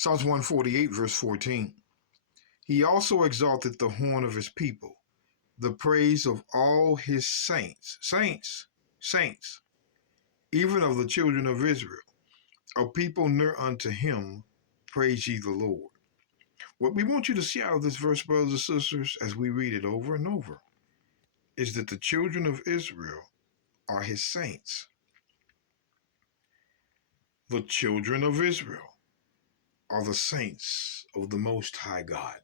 Psalms 148, verse 14. He also exalted the horn of his people, the praise of all his saints, saints, even of the children of Israel, a people near unto him, praise ye the Lord. What we want you to see out of this verse, brothers and sisters, as we read it over and over, is that the children of Israel are his saints. The children of Israel are the saints of the Most High God.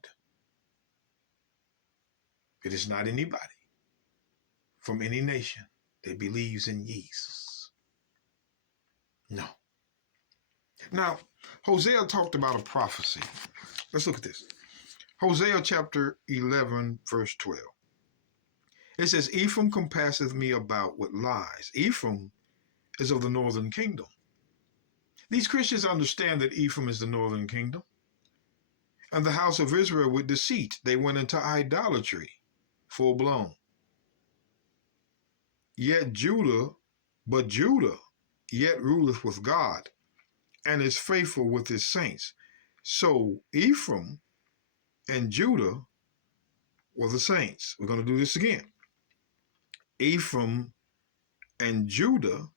It is not anybody from any nation that believes in Jesus. No. Now, Hosea talked about a prophecy. Let's look at this. Hosea chapter 11, verse 12. It says, Ephraim compasseth me about with lies. Ephraim is of the northern kingdom. These Christians understand that Ephraim is the northern kingdom. And the house of Israel with deceit. They went into idolatry, full blown. Judah yet ruleth with God, and is faithful with his saints. So Ephraim and Judah were the saints. We're going to do this again. Ephraim and Judah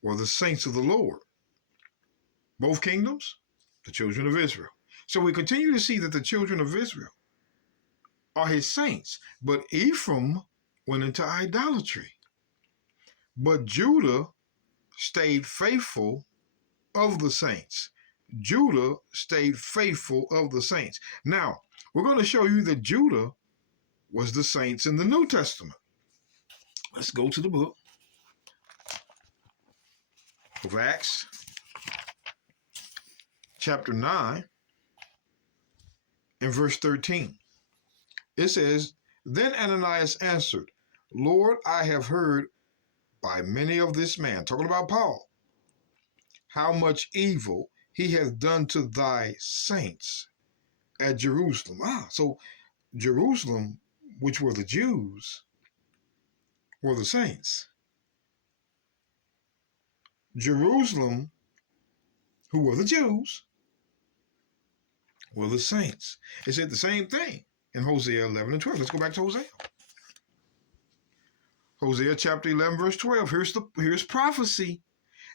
were the saints of the Lord. Both kingdoms, the children of Israel. So we continue to see that the children of Israel are his saints. But Ephraim went into idolatry. But Judah stayed faithful of the saints. Judah stayed faithful of the saints. Now, we're going to show you that Judah was the saints in the New Testament. Let's go to the book of Acts, chapter 9, and verse 13. It says, Then Ananias answered, Lord, I have heard by many of this man, talking about Paul, how much evil he hath done to thy saints at Jerusalem. So Jerusalem, which were the Jews, were the saints. Jerusalem, who were the Jews, were the saints. It said the same thing in Hosea 11 and 12. Let's go back to Hosea. Hosea chapter 11, verse 12. Here's prophecy.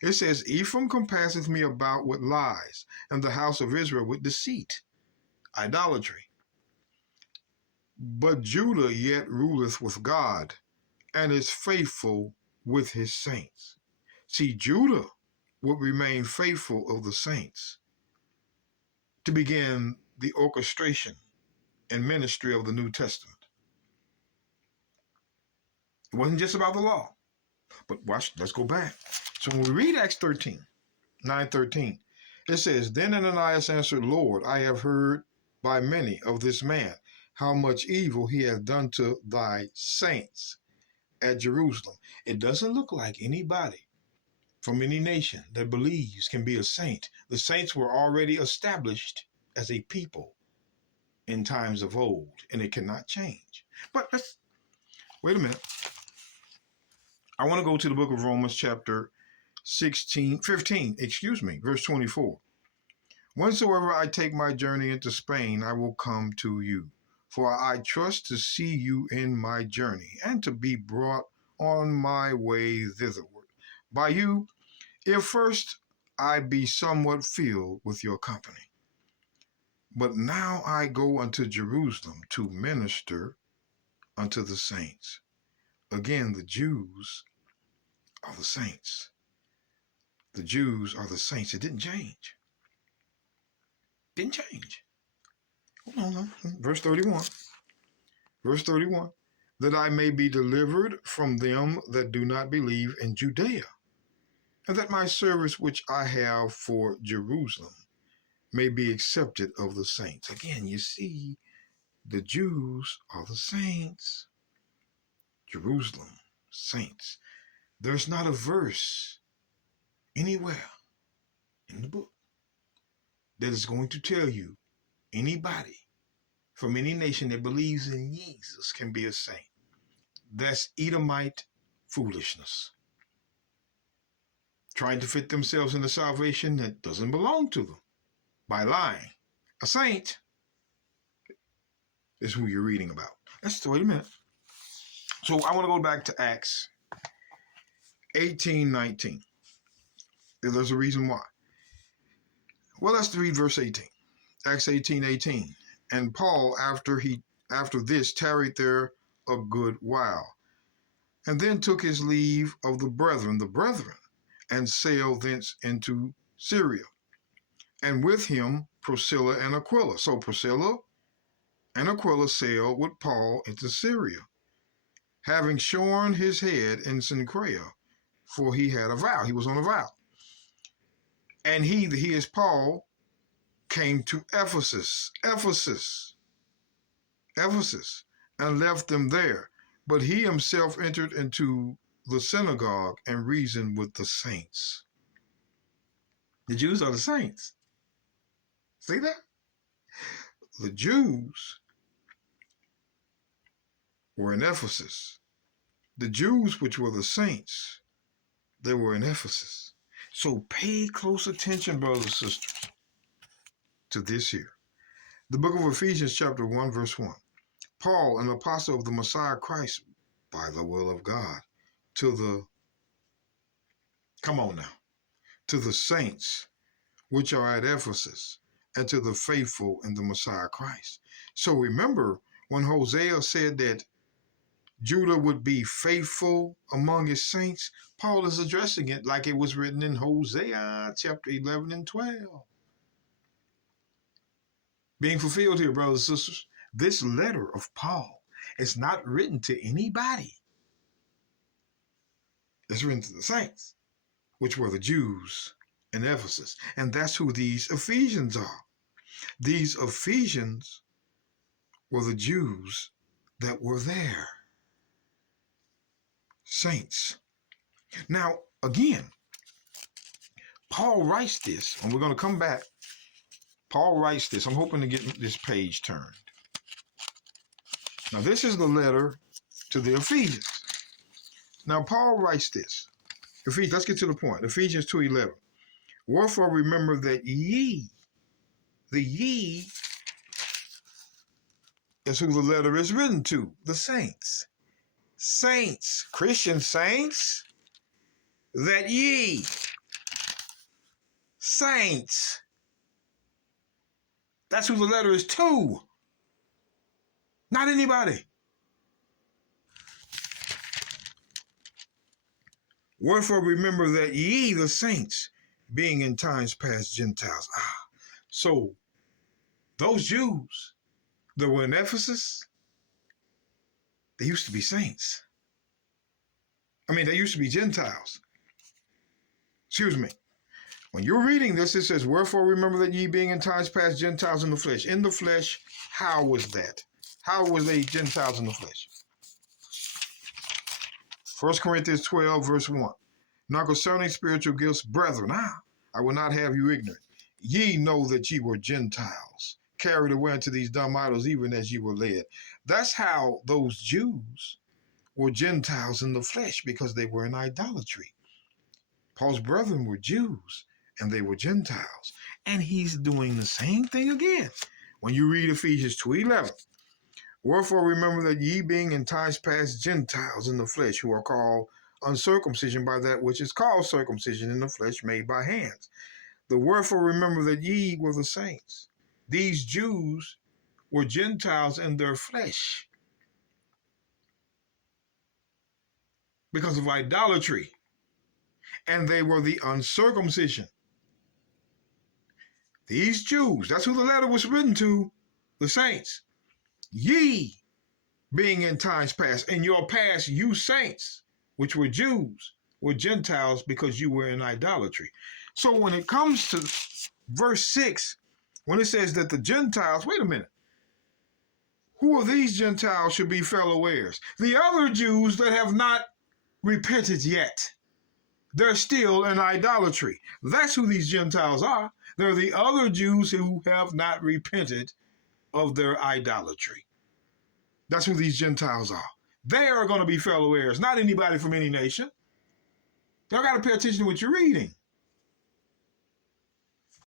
It says, Ephraim compasseth me about with lies, and the house of Israel with deceit, idolatry. But Judah yet ruleth with God, and is faithful with his saints. See, Judah would remain faithful of the saints to begin the orchestration and ministry of the New Testament. It wasn't just about the law. But watch, let's go back. So when we read Acts 9:13, it says, Then Ananias answered, Lord, I have heard by many of this man how much evil he hath done to thy saints at Jerusalem. It doesn't look like anybody from any nation that believes can be a saint. The saints were already established as a people in times of old, and it cannot change. But let's wait a minute. I want to go to the book of Romans chapter 15, verse 24. Whensoever I take my journey into Spain, I will come to you. For I trust to see you in my journey, and to be brought on my way thitherward by you, if first I be somewhat filled with your company. But now I go unto Jerusalem to minister unto the saints. Again, the Jews are the saints. The Jews are the saints. It didn't change. Didn't change. Hold on. Verse 31. Verse 31. That I may be delivered from them that do not believe in Judea, and that my service which I have for Jerusalem may be accepted of the saints. Again, you see, the Jews are the saints. Jerusalem, saints. There's not a verse anywhere in the book that is going to tell you anybody from any nation that believes in Jesus can be a saint. That's Edomite foolishness. Trying to fit themselves into salvation that doesn't belong to them. by lying. A saint is who you're reading about. Wait a minute. So I want to go back to Acts 18:19. There's a reason why. Well, let's read verse 18. Acts 18:18. And Paul, after this, tarried there a good while, and then took his leave of the brethren, and sailed thence into Syria, and with him Priscilla and Aquila. So Priscilla and Aquila sailed with Paul into Syria, having shorn his head in Cenchrea, for he had a vow. He was on a vow. And he is Paul, came to Ephesus, and left them there. But he himself entered into the synagogue and reasoned with the saints. The Jews are the saints. See that? The Jews were in Ephesus. The Jews, which were the saints, they were in Ephesus. So pay close attention, brothers and sisters, to this here. The book of Ephesians chapter 1, verse 1. Paul, an apostle of the Messiah Christ, by the will of God, to the saints which are at Ephesus, and to the faithful in the Messiah Christ. So remember, when Hosea said that Judah would be faithful among his saints, Paul is addressing it like it was written in Hosea chapter 11 and 12. Being fulfilled here, brothers and sisters. This letter of Paul is not written to anybody. It's written to the saints, which were the Jews in Ephesus. And that's who these Ephesians are. These Ephesians were the Jews that were there. Saints. Now, again, Paul writes this, and we're going to come back. Paul writes this. I'm hoping to get this page turned. Now, this is the letter to the Ephesians. Now, Paul writes this. Let's get to the point. Ephesians 2:11. Wherefore remember that ye, the ye is who the letter is written to, the saints. Saints, Christian saints, that ye, saints. That's who the letter is to. Not anybody. Wherefore remember that ye, the saints, being in times past Gentiles. So those Jews that were in Ephesus, they used to be saints. They used to be Gentiles. Excuse me. When you're reading this, it says, wherefore remember that ye being in times past Gentiles in the flesh. In the flesh, how was that? How was they Gentiles in the flesh? 1 Corinthians 12, verse 1. Now concerning spiritual gifts, brethren, I will not have you ignorant. Ye know that ye were Gentiles, carried away unto these dumb idols, even as ye were led. That's how those Jews were Gentiles in the flesh, because they were in idolatry. Paul's brethren were Jews, and they were Gentiles. And he's doing the same thing again. When you read Ephesians 2:11, wherefore remember that ye being in times past Gentiles in the flesh, who are called uncircumcision by that which is called circumcision in the flesh made by hands. The wherefore remember that ye were the saints. These Jews were Gentiles in their flesh because of idolatry. And they were the uncircumcision. These Jews, that's who the letter was written to, the saints. Ye, being in times past, in your past, you saints, which were Jews, were Gentiles because you were in idolatry. So when it comes to verse 6, when it says that the Gentiles, wait a minute, who are these Gentiles should be fellow heirs? The other Jews that have not repented yet. They're still in idolatry. That's who these Gentiles are. They're the other Jews who have not repented of their idolatry. That's who these Gentiles are. They are going to be fellow heirs, not anybody from any nation. Y'all got to pay attention to what you're reading.